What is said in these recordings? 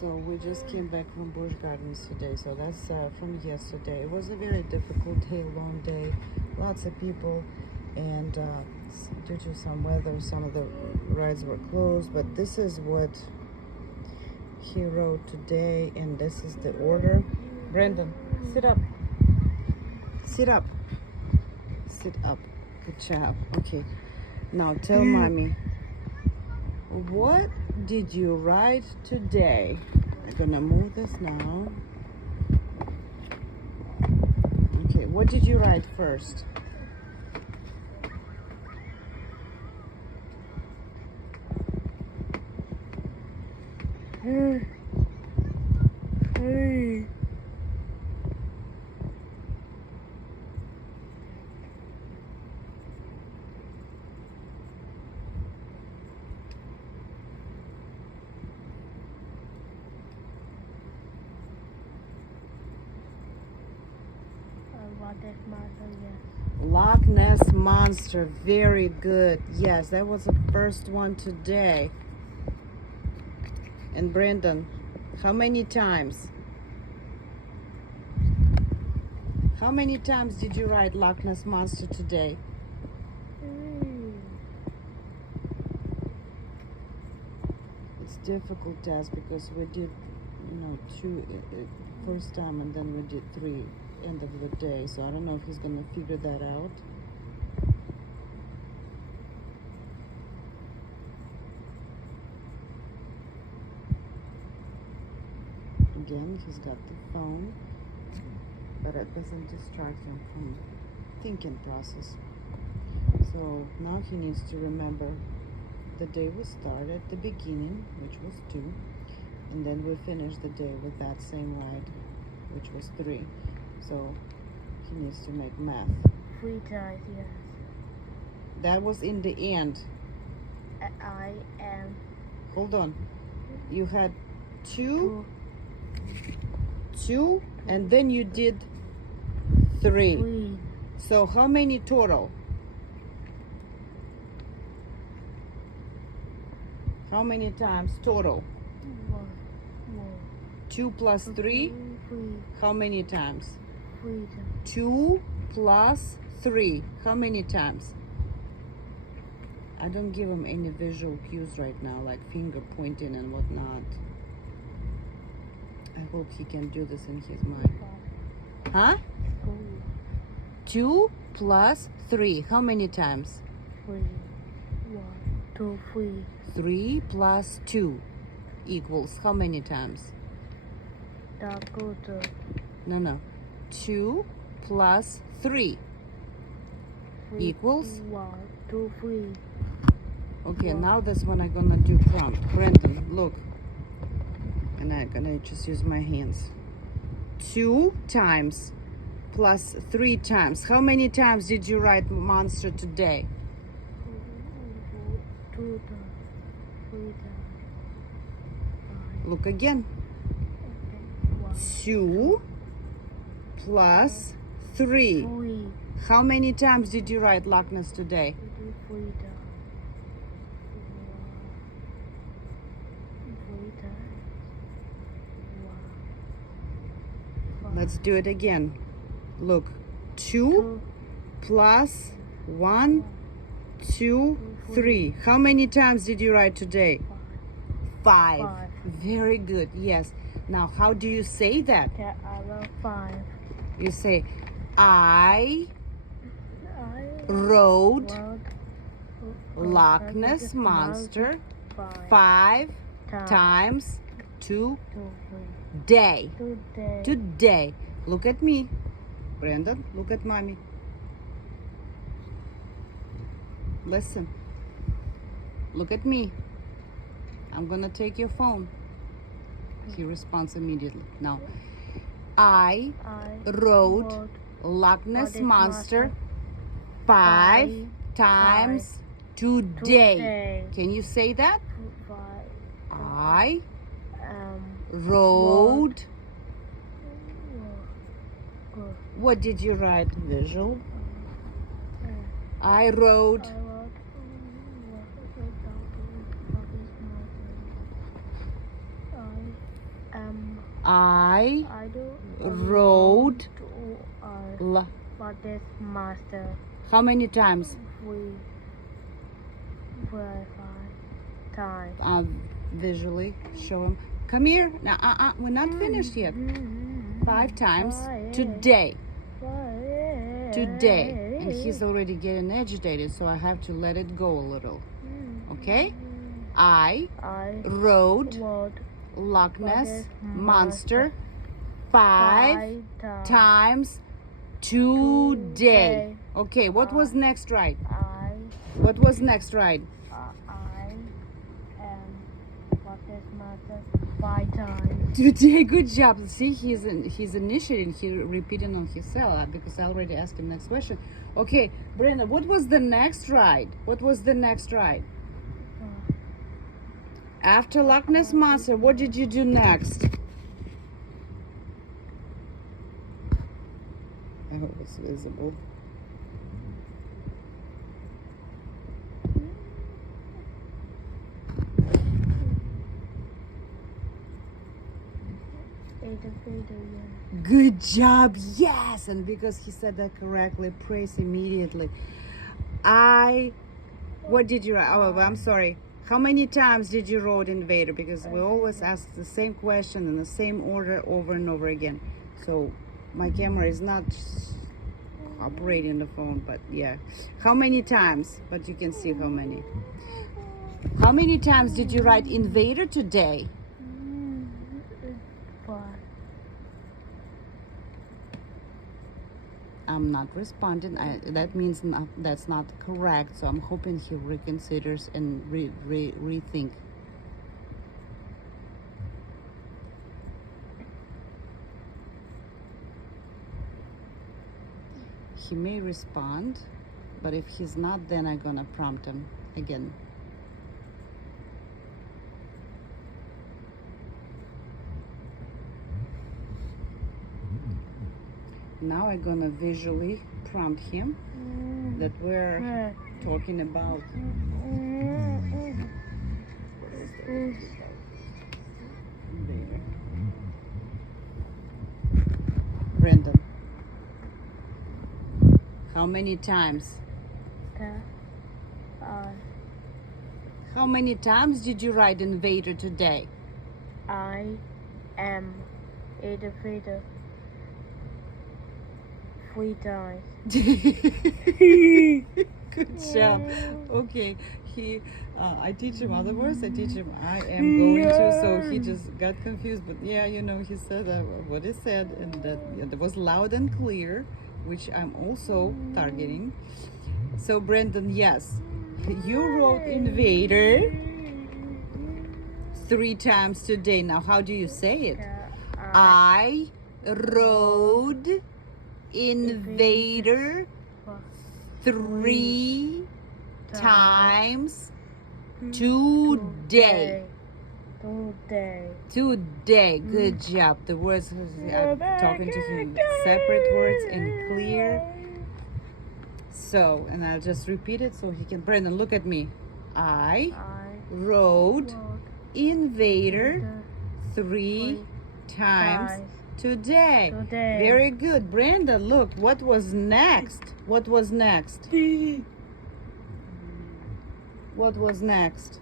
So we just came back from Busch Gardens today. So that's from yesterday. It was a very difficult day, long day, lots of people, and due to some weather, some of the rides were closed. But this is what he wrote today, and this is the order. Brandon, sit up. Sit up. Sit up. Good job. Okay. Now tell mommy, what did you write today? I'm gonna move this now. Okay, what did you write first? Hey. Hey. Loch Ness Monster, very good. Yes, that was the first one today. And Brandon, how many times? How many times did you write Loch Ness Monster today? It's difficult task because we did, two first time, and then we did three end of the day. So I don't know if he's gonna figure that out. Again, he's got the phone, but it doesn't distract him from thinking process. So now he needs to remember the day we started at the beginning, which was 2, and then we finished the day with that same ride, which was 3. So he needs to make math. 3 times, yes. That was in the end. I am. Hold on. You had 2, and then you did 3. So how many total? How many times total? 2 plus 3? How many times? 3 times. 2 plus 3. How many times? I don't give him any visual cues right now, like finger pointing and whatnot. I hope he can do this in his mind. Huh? 2 plus 3. How many times? 3. 1, 2, 3. 3 plus 2 equals how many times? Double the. No. 2 plus 3 equals? 1, 2, 3. Okay, now this one I'm gonna do prompt. Brandon, look. And I'm gonna just use my hands. 2 times plus 3 times. How many times did you write monster today? 2 times. 3 times. 5. Look again. Okay. 2 plus 3. 3. How many times did you write Loch Ness today? 3 times. 3 times. 1. Let's do it again. Look. 2 plus 1, 2, 3. How many times did you write today? 5. 5. Very good. Yes. Now, how do you say that? There are 5. You say, I rode Loch Ness Monster 5 times today. Today. Look at me. Brandon, look at mommy. Listen. Look at me. I'm gonna take your phone. He responds immediately. Now, I rode Loch Ness Monster 5 times today. Can you say that? I rode. What did you write? Visual. I rode. I I do rode to for this master. how many times? We five times. Visually show him. Come here. Now, we're not finished yet. 5 times today. Today. And he's already getting agitated, so I have to let it go a little. Okay? I rode Loch Ness Monster 5 times today. Okay, what was next ride? What was next ride? I am for this master 5 times. Today, good job. See, he's initiating. He repeating on himself because I already asked him next question. Okay, Brenda, what was the next ride? What was the next ride? After Loch Ness Monster, what did you do next? I hope it's visible. Good job, yes! And because he said that correctly, praise immediately. What did you, oh, I'm sorry. How many times did you rode Invader? Because we always ask the same question in the same order over and over again. So my camera is not operating the phone, but yeah. How many times? But you can see how many. How many times did you ride Invader today? I'm not responding. That means that's not correct. So I'm hoping he reconsiders and rethink. He may respond, but if he's not, then I'm gonna prompt him again. Now I'm gonna visually prompt him that we're talking about. Brendan, how many times? How many times did you ride Invader today? I am Invader 3 times. Good job. Okay, I teach him other words. I teach him I am going to, so he just got confused. But yeah, you know, he said what he said, and that was loud and clear, which I'm also targeting. So Brendan, yes, you wrote Invader 3 times today. Now, how do you say it? I rode Invader 3 times today. Today. Good job. The words, I'm talking to him separate words and clear. So, and I'll just repeat it so he can. Brendan, look at me. I rode Invader 3 times today. Very good. Brenda, look, what was next? What was next? What was next?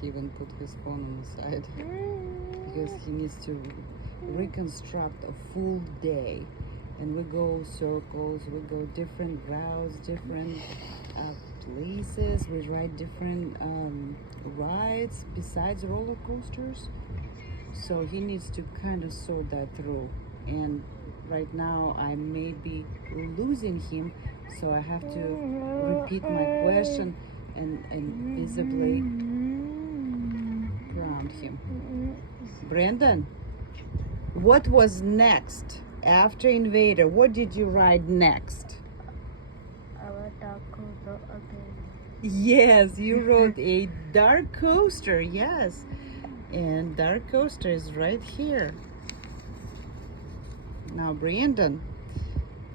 He even put his phone on the side because he needs to reconstruct a full day, and we go circles, we go different routes, different places, we ride different rides besides roller coasters. So he needs to kind of sort that through, and right now I may be losing him, so I have to repeat my question and visibly prompt him. Brendan, what was next after Invader? What did you ride next? I will talk again. Yes, you rode a dark coaster. Yes. And dark coaster is right here. Now, Brandon,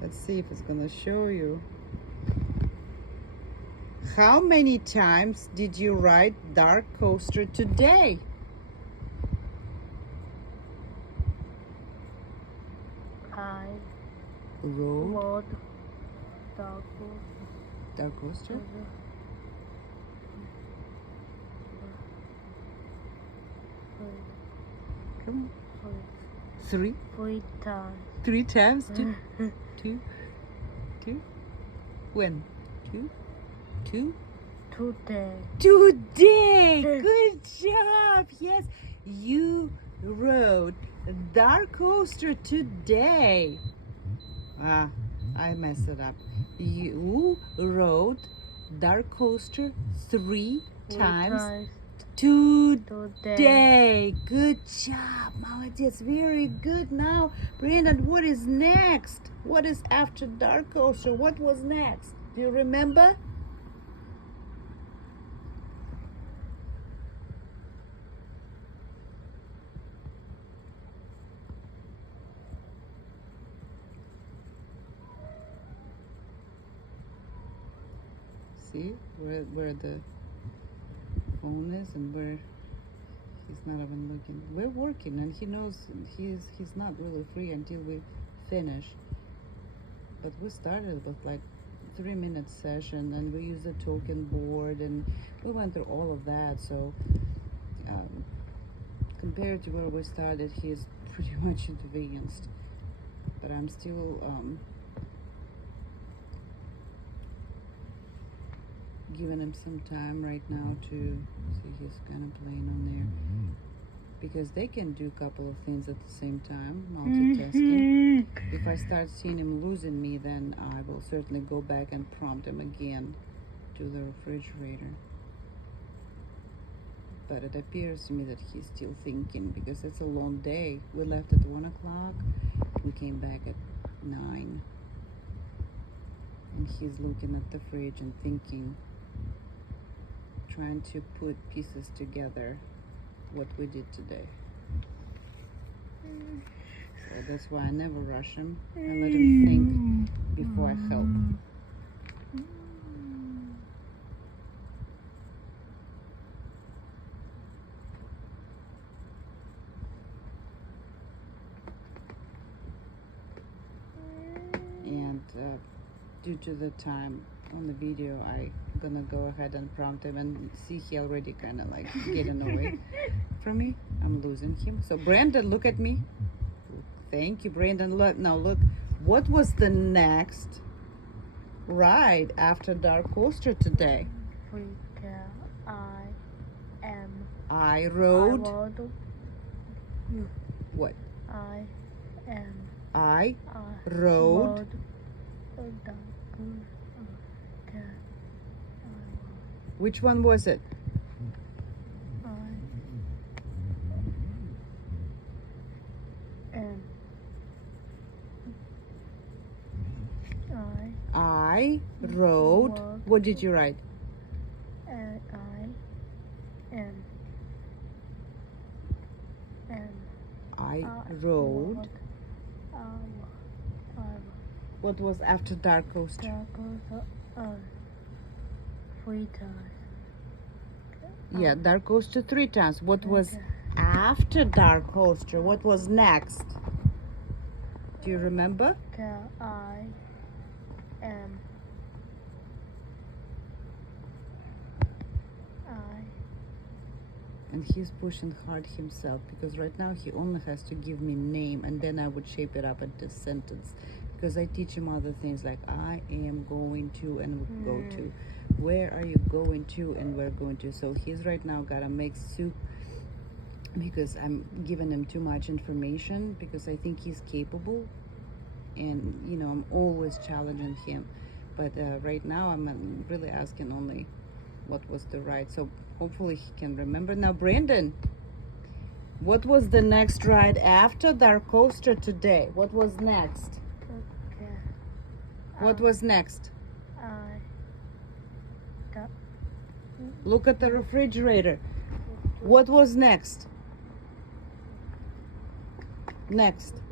let's see if it's gonna show you. How many times did you ride dark coaster today? I Rode rode the dark coaster? Come on. Three? 3 times. 3 times? Two? When? Two? Today. Today! Good job! Yes, you rode dark coaster today. I messed it up. You rode dark coaster 3 times today. Good job, молодец. Very good. Now, Brandon, what is next? What is after dark coaster? What was next? Do you remember? See where the phone is and where he's not even looking. We're working and he knows he's not really free until we finish. But we started with like 3-minute session and we used a token board and we went through all of that. So compared to where we started, he's pretty much advanced. But I'm still giving him some time right now to see. He's kind of playing on there because they can do a couple of things at the same time, multitasking. If I start seeing him losing me, then I will certainly go back and prompt him again to the refrigerator. But it appears to me that he's still thinking because it's a long day. We left at 1 o'clock, we came back at 9, and he's looking at the fridge and thinking, trying to put pieces together what we did today. So that's why I never rush him. I let him think before I help. And due to the time on the video, I'm gonna go ahead and prompt him and see he already kind of like getting away from me. I'm losing him. So Brandon, look at me. Thank you, Brandon. Look now. Look, what was the next ride after dark coaster today? I rode. What? I rode. Which one was it? I rode. What did you write? I rode. What was after dark coaster? 3 times. Yeah, dark coaster 3 times. What was after dark coaster? What was next? Do you remember? And he's pushing hard himself because right now he only has to give me name and then I would shape it up into sentence, because I teach him other things like I am going to and go to. Where are you going to and we're going to. So he's right now got to make soup because I'm giving him too much information because I think he's capable, and you know I'm always challenging him, but right now I'm really asking only what was the right. So hopefully he can remember. Now Brandon, what was the next ride after dark coaster today? What was next? What was next? Look at the refrigerator. What was next? Next.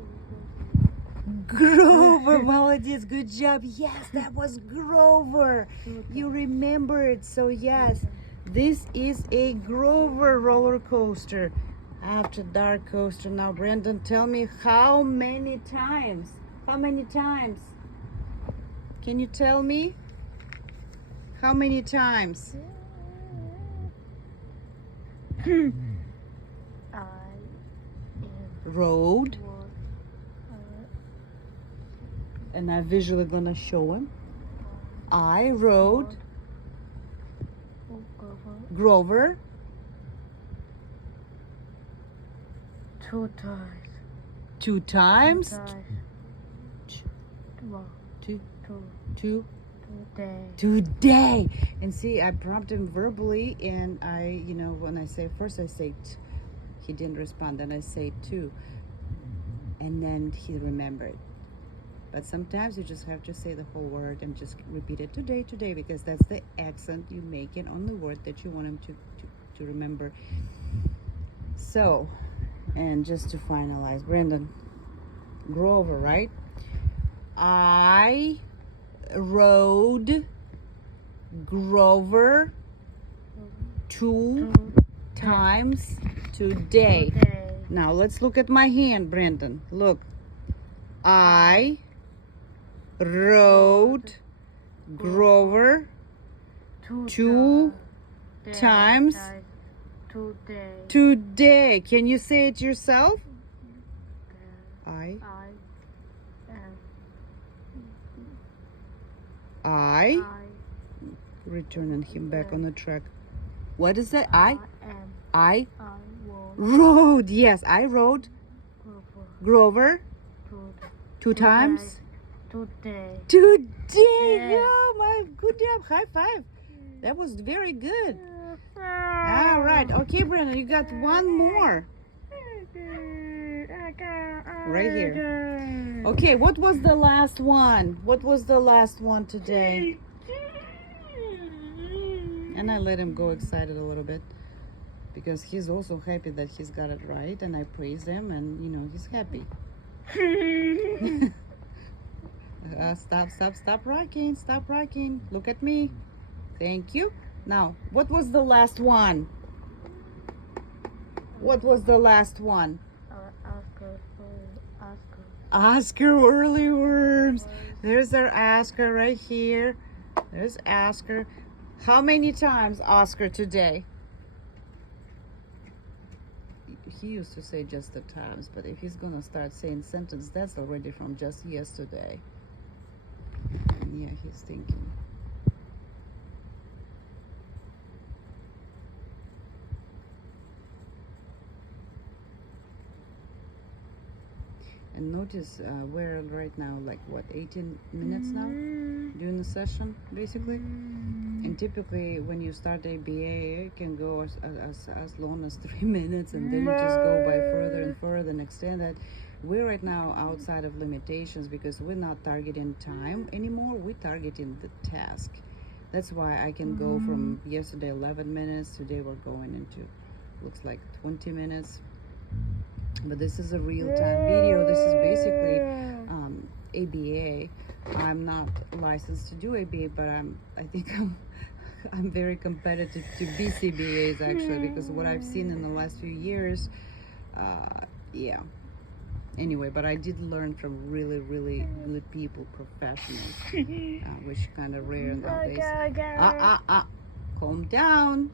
Grover, молодец, good job. Yes, that was Grover. You remembered. So yes, this is a Grover roller coaster. After dark coaster. Now, Brandon, tell me how many times? How many times? Can you tell me? How many times? Rode. And I'm visually gonna show him. I rode Grover 2 times. 2 times. Two. Today. And see, I prompted him verbally, and I, when I say first, I say he didn't respond. Then I say 2, and then he remembered. But sometimes you just have to say the whole word and just repeat it today, because that's the accent you make it on the word that you want him to remember. So, and just to finalize, Brandon, Grover, right? I rode Grover 2 times today. Now let's look at my hand, Brandon. Look. I rode Grover 2 times today. Can you say it yourself? I returning him back on the track. What is that? I rode. Yes, I rode Grover 2 times today. Oh my, good job. High five. That was very good. All right. Okay, Brandon, you got one more. Right here. Okay, what was the last one? What was the last one today? And I let him go excited a little bit, because he's also happy that he's got it right, and I praise him, and he's happy. Stop rocking. Stop rocking. Look at me. Thank you. Now, what was the last one? What was the last one? Oscar early worms. There's our Oscar right here. There's Oscar. How many times Oscar today? He used to say just the times, but if he's gonna start saying sentence, that's already from just yesterday. And yeah, he's thinking. And notice we're right now, like, what, 18 minutes now doing the session, basically. And typically when you start ABA, it can go as long as 3 minutes, and then you just go by further and further and extend that. We're right now outside of limitations, because we're not targeting time anymore, we're targeting the task. That's why I can go from yesterday 11 minutes, today we're going into, looks like 20 minutes. But this is a real-time video. This is basically ABA. I'm not licensed to do ABA, but I think I'm very competitive to BCBAs, actually, because what I've seen in the last few years, yeah. Anyway, but I did learn from really, really good people, professionals, which kind of rare nowadays. Calm down.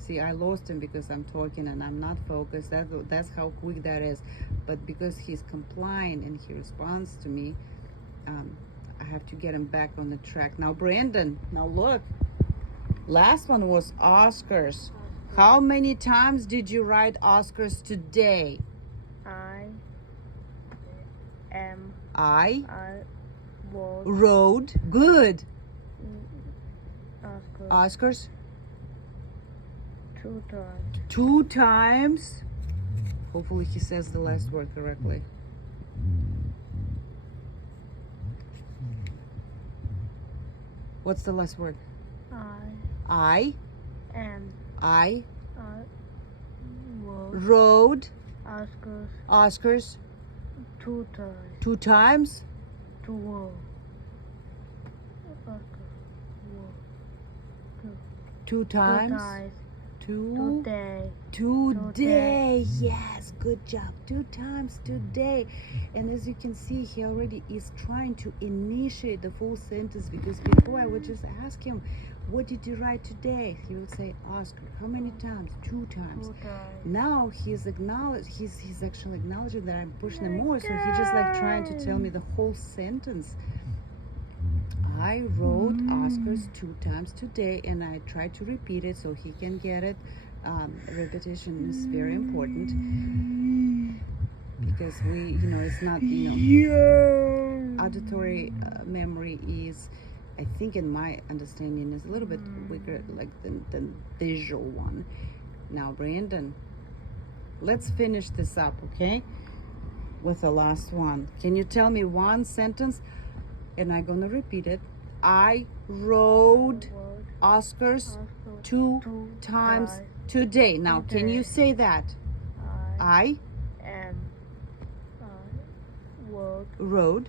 See, I lost him because I'm talking and I'm not focused. That's how quick that is. But because he's compliant and he responds to me, I have to get him back on the track. Now, Brandon, now look. Last one was Oscars. How many times did you ride Oscars today? I rode. Good. Oscars. 2 times. 2 times. Hopefully he says the last word correctly. What's the last word? I am I word rode Oscars Oscars 2 times 2 times. to world Oscar world 2 2 times. times Two. today. Today. Yes, good job. 2 times today. And as you can see, he already is trying to initiate the full sentence, because before I would just ask him, what did you write today? He would say, Oscar. How many times? 2 times. 2 times. Now he's actually acknowledging that I'm pushing him more, so he's just like trying to tell me the whole sentence. I wrote Oscars 2 times today, and I tried to repeat it so he can get it. Repetition is very important, because it's not, auditory memory is, I think in my understanding, is a little bit weaker like than visual one. Now, Brandon, let's finish this up, okay? With the last one. Can you tell me one sentence? And I'm gonna repeat it. I rode Oscars 2 times today. Now, can you say that? I am rode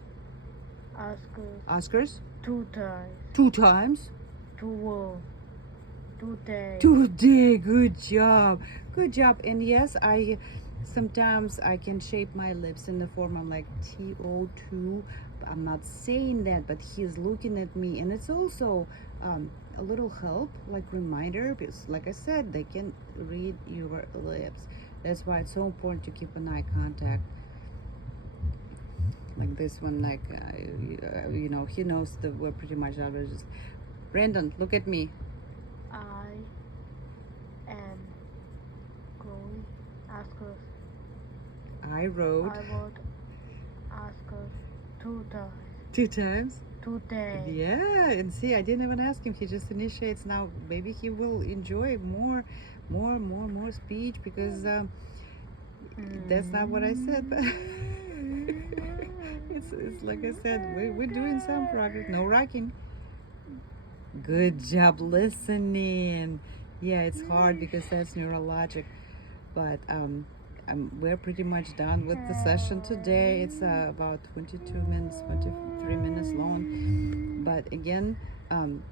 Oscars Oscars 2 times 2 times to world today. today. Good job. Good job. And yes, sometimes I can shape my lips in the form I'm like TO2. I'm not saying that, but he's looking at me, and it's also a little help, like reminder, because like I said, they can read your lips. That's why it's so important to keep an eye contact. Like this one, like he knows that we're pretty much averages. Brandon, look at me. I am going Oscars. I rode I wrote Oscars 2 times 2 times today. Yeah, and see, I didn't even ask him. He just initiates now. Maybe he will enjoy more speech, because that's not what I said. But it's like I said, we're doing some progress. No rocking. Good job listening. Yeah, it's hard because that's neurologic, but we're pretty much done with the session today. It's about 23 minutes long, but again,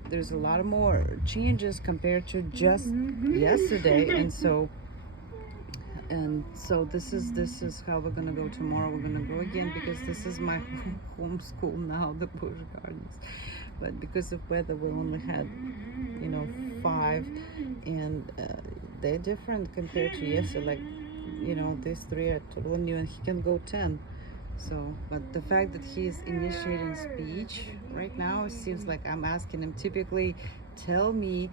there's a lot of more changes compared to just yesterday, and so this is how we're gonna go tomorrow. We're gonna go again, because this is my homeschool now, the Busch Gardens. But because of weather, we only had 5, and they're different compared to yesterday. Like, these 3 are totally new, and he can go 10. So, but the fact that he's initiating speech right now, it seems like I'm asking him, typically tell me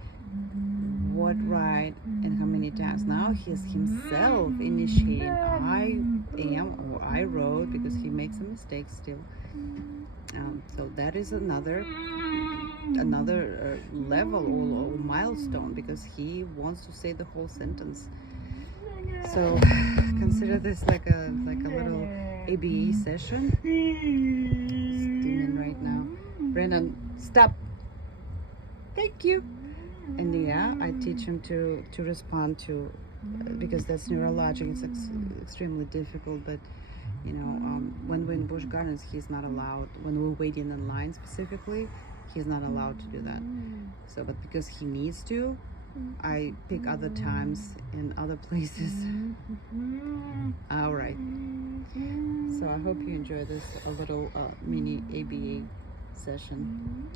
what right and how many times. Now he's himself initiating. I am, or I wrote, because he makes a mistake still. So that is another level or milestone, because he wants to say the whole sentence. So consider this like a little ABA session. Steaming right now. Brandon, stop. Thank you. And yeah, I teach him to respond to, because that's neurologic. It's extremely difficult, but when we're in Busch Gardens, he's not allowed. When we're waiting in line specifically, he's not allowed to do that. So, but because he needs to, I pick other times in other places. All right. So I hope you enjoy this a little mini ABA session.